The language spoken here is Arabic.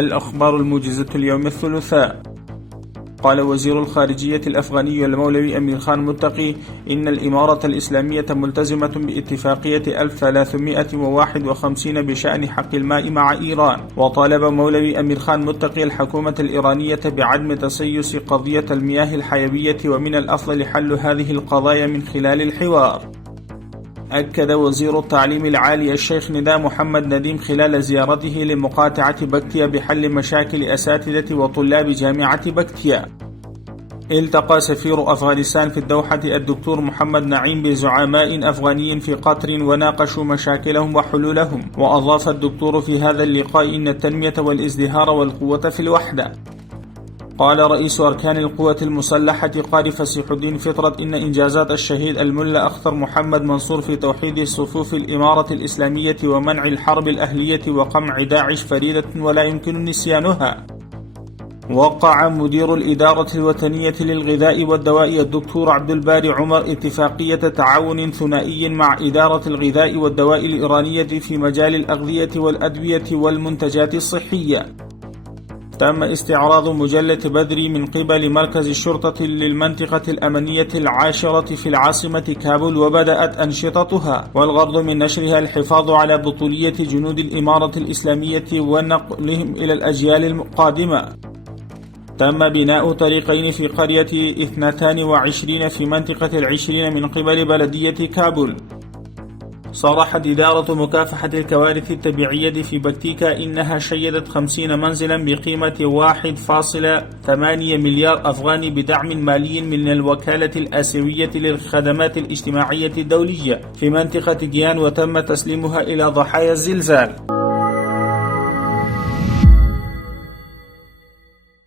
الأخبار الموجزة اليوم الثلاثاء. قال وزير الخارجية الأفغاني المولوي أمير خان متقي إن الإمارة الإسلامية ملتزمة باتفاقية 1351 بشأن حق الماء مع إيران، وطالب مولوي أمير خان متقي الحكومة الإيرانية بعدم تسيس قضية المياه الحيوية، ومن الأفضل حل هذه القضايا من خلال الحوار. أكد وزير التعليم العالي الشيخ نداء محمد نديم خلال زيارته لمقاطعة بكتيا بحل مشاكل أساتذة وطلاب جامعة بكتيا. التقى سفير أفغانستان في الدوحة الدكتور محمد نعيم بزعماء أفغانيين في قطر وناقشوا مشاكلهم وحلولهم. وأضاف الدكتور في هذا اللقاء إن التنمية والازدهار والقوة في الوحدة. قال رئيس أركان القوة المسلحة قاري فسيح الدين فطرة إن إنجازات الشهيد الملا أخطر محمد منصور في توحيد صفوف الإمارة الإسلامية ومنع الحرب الأهلية وقمع داعش فريدة ولا يمكن نسيانها. وقع مدير الإدارة الوطنية للغذاء والدواء الدكتور عبد الباري عمر اتفاقية تعاون ثنائي مع إدارة الغذاء والدواء الإيرانية في مجال الأغذية والأدوية والمنتجات الصحية. تم استعراض مجلة بدري من قبل مركز الشرطة للمنطقة الأمنية العاشرة في العاصمة كابول، وبدأت أنشطتها، والغرض من نشرها الحفاظ على بطولية جنود الإمارة الإسلامية ونقلهم إلى الأجيال القادمة. تم بناء طريقين في قرية 22 في منطقة العشرين من قبل بلدية كابول. صرحت إدارة مكافحة الكوارث الطبيعية في بكتيكا إنها شيدت 50 منزلا بقيمة 1.8 مليار أفغاني بدعم مالي من الوكالة الآسيوية للخدمات الاجتماعية الدولية في منطقة جيان، وتم تسليمها إلى ضحايا الزلزال.